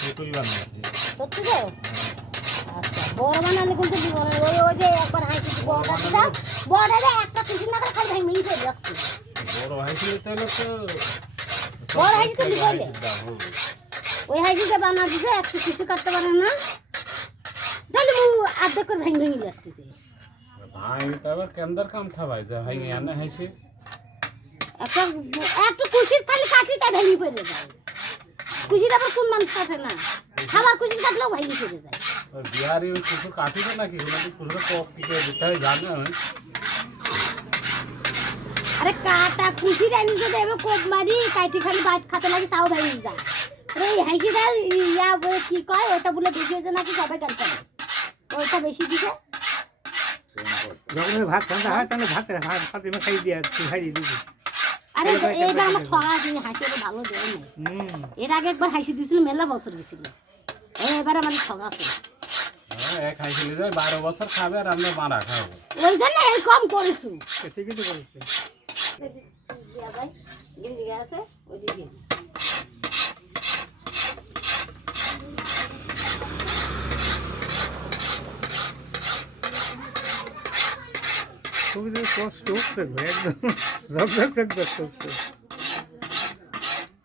ছোটই বানাচ্ছি। সত্যি তো? আচ্ছা বড় বানালে কিন্তু দিব না। ওই যে একবার হাসি বড়টা দিলাম, বড়টা দিয়ে একটা কুচি না করে খালি ভেঙে চলে যাচ্ছে। বড় হাইসি তাহলে তো বড় হাসি তো দিবলে ওই হাসিটা বানা দিছে একটু কিছু কাটতে পারে না, তাহলে মু আধা করে ভেঙে ভেঙে আসতেছে। ভাই তবে কেমদার কাম খাবাই যা ভাই আনে হাইসি একটা একটু কুচির খালি কাটলিটা ভেঙে পড়ে যায়। কুচিটা আবার কোন মানুষ কাটে না, খাবার কুচি কাটলেও ভেঙে পড়ে যায়। বিহারি কিছু কাটিবে নাকি কিছু কোক কি করে দিতে হয় জানে? আরে কাটা কুচি রানি যদি আমি কোপ মারি কাটি খালি ভাত খেতে লাগি তাও ভেঙে যায়। আরে এই হাসিটা ইয়া কি কয় ওটা বলে বেশি হয়েছে নাকি সবাই কাটতে হবে, ওইটা বেশি দিছে। যখন ভাত ঠান্ডা হয় তাহলে ভাত খাই দিয়ে খাই দিবি। আরে এইবার আমার ঠগা দিয়ে হাসি ভালো দেয় নাই। এর আগে একবার হাসি দিছিল মেলা বছর গেছিল, এবার আমার ঠগা আছে। এক হাইসি নিয়ে যায় 12 বছর খাবে আর আমরা মারা খাবো। ওই জন্য এই কম করেছু। ঠিকই তো বলছে। আছে ওইদিকে খুবই কষ্ট হচ্ছে একদম ঝকঝক ঝকঝক করছে।